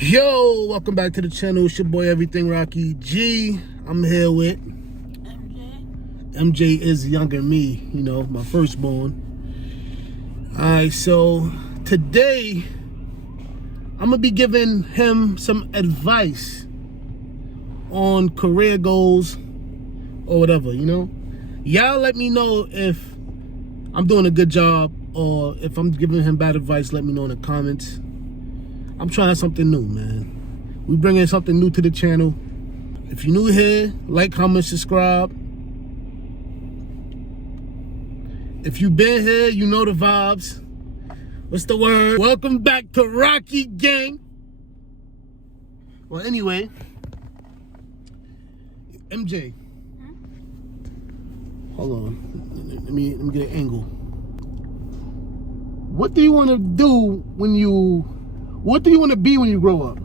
Yo, welcome back to the channel. It's your boy Everythingrockyg. I'm here with MJ is younger me, you know, my firstborn. Alright, so today I'm gonna be giving him some advice on career goals or whatever, you know. Y'all let me know if I'm doing a good job or if I'm giving him bad advice. Let me know in the comments. I'm trying something new, man. We bringing something new to the channel. If you're new here, like, comment, subscribe. If you've been here, you know the vibes. What's the word? Welcome back to Rocky Gang. Well, anyway, MJ. Hold on. Let me get an angle. What do you want to do when you... What do you want to be when you grow up? A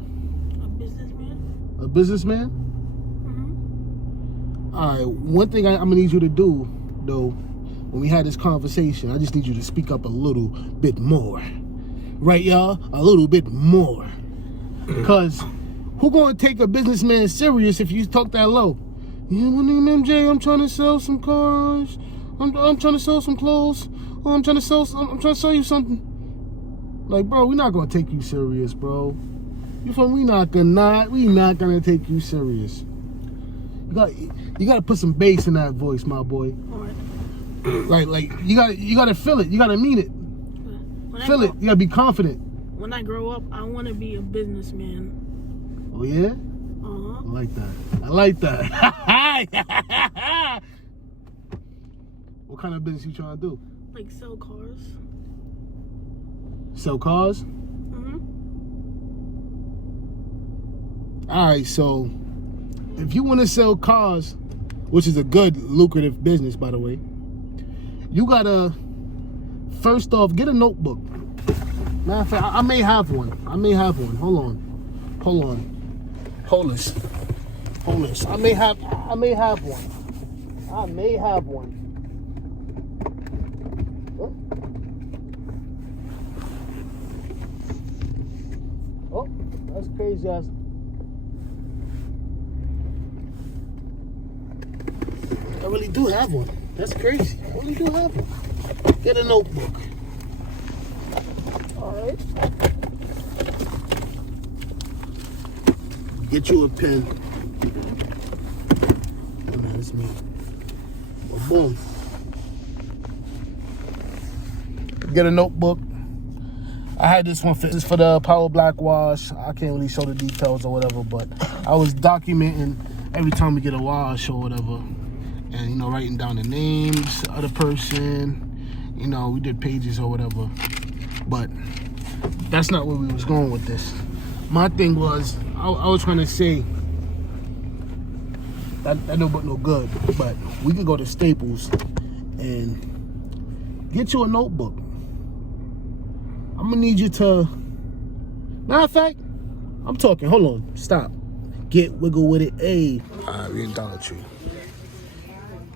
businessman. A businessman? Mm-hmm. All right, one thing I'm going to need you to do, though, when we had this conversation, I just need you to speak up a little bit more. Right, y'all? A little bit more. Because who going to take a businessman serious if you talk that low? Yeah, my name MJ, I'm trying to sell some cars. I'm trying to sell some clothes. Oh, I'm trying to sell you something. Like, bro, we're not gonna take you serious, bro. You feel me? We not gonna take you serious. You gotta put some bass in that voice, my boy. Alright. Like you gotta feel it. You gotta mean it. Feel it. You gotta be confident. When I grow up, I want to be a businessman. Oh yeah? Uh-huh. I like that. What kind of business you trying to do? Like sell cars. Sell cars? Mm-hmm. All right, so if you want to sell cars, which is a good, lucrative business, by the way, you gotta, first off, get a notebook. Matter of fact, I may have one. Hold this. I may have one. Oh, that's crazy ass. I really do have one. That's crazy. I really do have one. Get a notebook. Alright. Get you a pen. Oh, no, that's me. Well, boom. Get a notebook. I had this one for the power black wash. I can't really show the details or whatever, but I was documenting every time we get a wash or whatever. And, you know, writing down the names of the person. You know, we did pages or whatever. But that's not where we was going with this. My thing was, I was trying to say, that notebook no good, but we could go to Staples and get you a notebook. I'm gonna need you to, matter of fact, I'm talking, hold on, stop. Get wiggle with it, ayy. All right, we in Dollar Tree.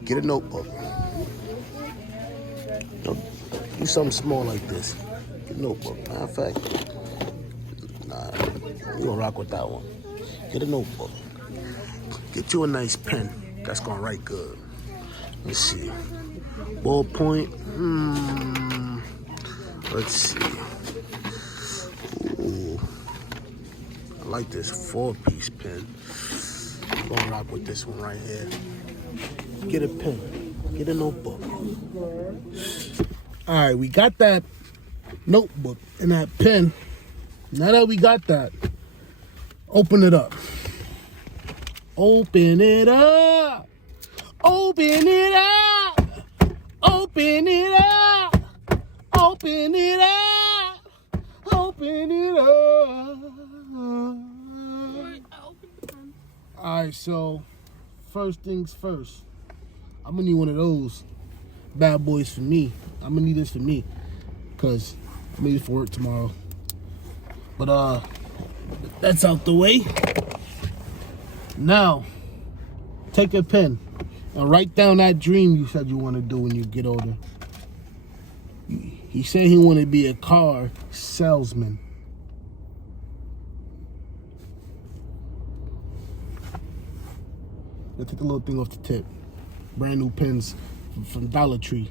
Get a notebook. Do something small like this. Get a notebook. Matter of fact, nah, we gonna rock with that one. Get a notebook. Get you a nice pen that's gonna write good. Let's see. Ballpoint. Let's see. Ooh. I like this 4-piece pen. I'm gonna rock with this one right here. Get a pen. Get a notebook. Alright, we got that notebook and that pen. Now that we got that, open it up. Open it up. Open it up. Open it up. Open it up. Open it up. Alright, so first things first. I'm gonna need one of those bad boys for me. I'm gonna need this for me, cause I'm gonna need it for work tomorrow. But that's out the way. Now, take a pen and write down that dream you said you want to do when you get older. He said he wanted to be a car salesman. Let's take the little thing off the tip. Brand new pens from Dollar Tree.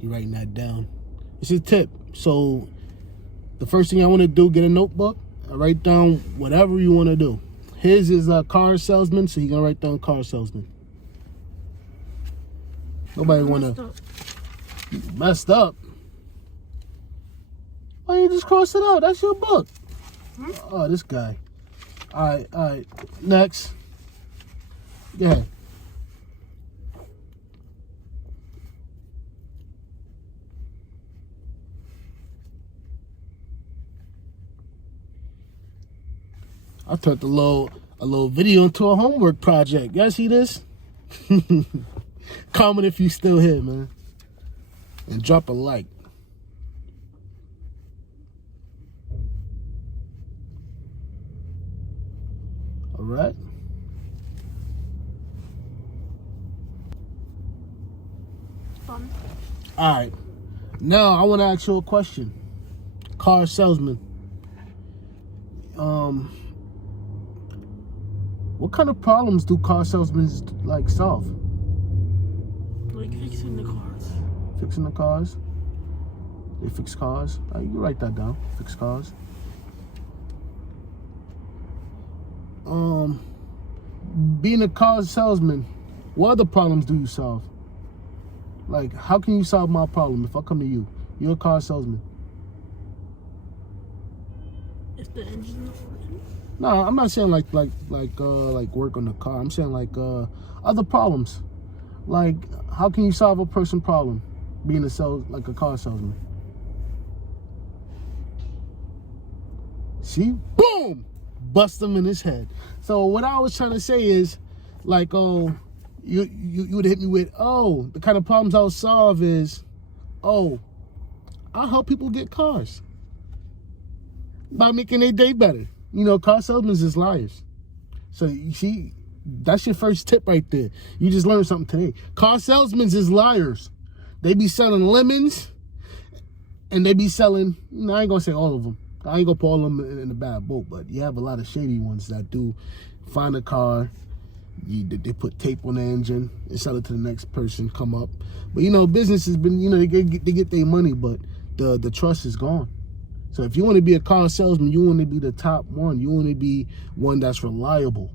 You writing that down. It's a tip. So the first thing I want to do, get a notebook. I write down whatever you want to do. His is a car salesman, so you're gonna write down car salesman. Nobody wanna messed up. Why you just cross it out? That's your book. Oh, this guy. All right. Next. Go ahead. I turned a little video into a homework project. You guys see this? Comment if you still here, man. And drop a like. All right. Fun. All right. Now I want to ask you a question. Car salesman. What kind of problems do car salesmen like solve? Like fixing the cars. Fixing the cars? They fix cars? You write that down. Fix cars. Being a car salesman, what other problems do you solve? Like, how can you solve my problem if I come to you? You're a car salesman. If the engine's not working? No, I'm not saying like work on the car. I'm saying like other problems. Like, how can you solve a person problem being a car salesman? See? Boom! Bust him in his head. So what I was trying to say is, like, you would hit me with, the kind of problems I'll solve is, I'll help people get cars by making their day better. You know, car salesmen is liars. So you see, that's your first tip right there. You just learned something today. Car salesmen is liars. They be selling lemons, and they be selling, I ain't gonna say all of them. I ain't gonna put all of them in a bad boat, but you have a lot of shady ones that do find a car, they put tape on the engine and sell it to the next person, come up. But, you know, business has been, they get their money, but the trust is gone. So if you want to be a car salesman, you want to be the top one. You want to be one that's reliable.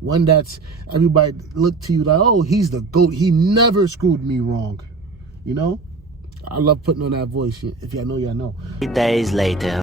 One that's, everybody look to you like, he's the GOAT. He never screwed me wrong. You know? I love putting on that voice. If y'all know, y'all know. 3 days later.